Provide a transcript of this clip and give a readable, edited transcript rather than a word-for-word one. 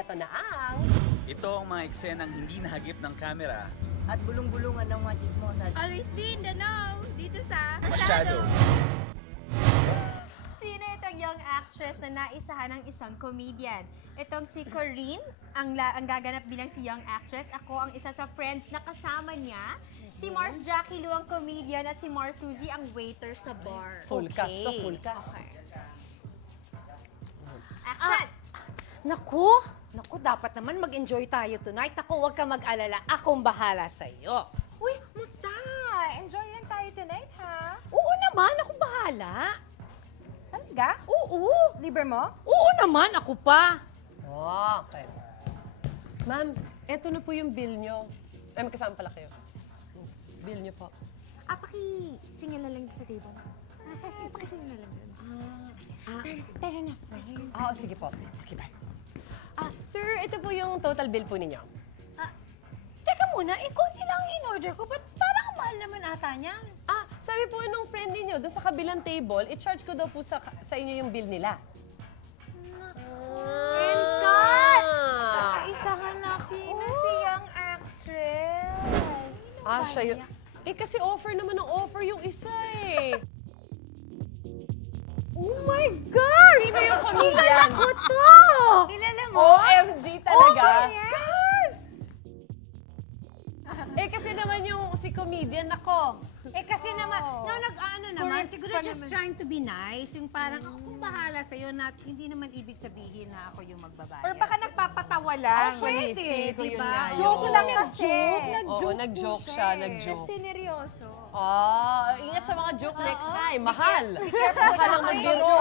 eto na ang... Ito ang mga eksenang hindi nahagip ng kamera. At bulong-bulungan ng mga chismosan. Always be in the know dito sa Masyado. Sino itong young actress na naisahan ng isang comedian? Itong si Corinne, ang gaganap bilang si young actress. Ako ang isa sa friends na kasama niya. Si Mars Jackie Lu ang comedian at si Mars Suzy ang waiter sa bar. Full cast to full cast. Action! Naku, dapat naman mag-enjoy tayo tonight. Naku, huwag ka mag-alala. Akong bahala sa'yo. Uy, musta? Enjoy yan tayo tonight, ha? Oo naman, akong bahala. Talaga? Oo. Libre mo? Oo naman, ako pa. Okay. Ma'am, eto na po yung bill nyo. Ay, magkasama pala kayo. Bill nyo po. Paki-singil na lang sa table. Paki-singil na lang dun. Pero na, friend. Oo, sige po. Okay, bye. Sir, ito po yung total bill po ninyo. Teka muna, konti lang ang in-order ko. Ba't parang mahal naman ata niyan? Sabi po nung friend ninyo, doon sa kabilang table, i-charge ko daw po sa inyo yung bill nila. And cut! Ah, Isahan na sino si young actress? siya yun. Eh, kasi offer naman ng offer yung isa eh. Oh my God! Sino yung comedian? Kilala ko to! Kilala mo? OMG talaga. Oh my God! Eh, kasi naman yung si comedian ako. Eh kasi naman, nag-ano naman, Correct siguro pa just naman. trying to be nice. Yung parang, akong bahala sa'yo na hindi naman ibig sabihin na ako yung magbabayad. Or baka nagpapatawa lang. Actually, pwede, feel ko yun diba? nga yun. Joke lang kasi. Oo, nag-joke siya, nag-joke. Kasi neryoso. Ingat sa mga joke next time. Mahal. Mahal ang magbiro.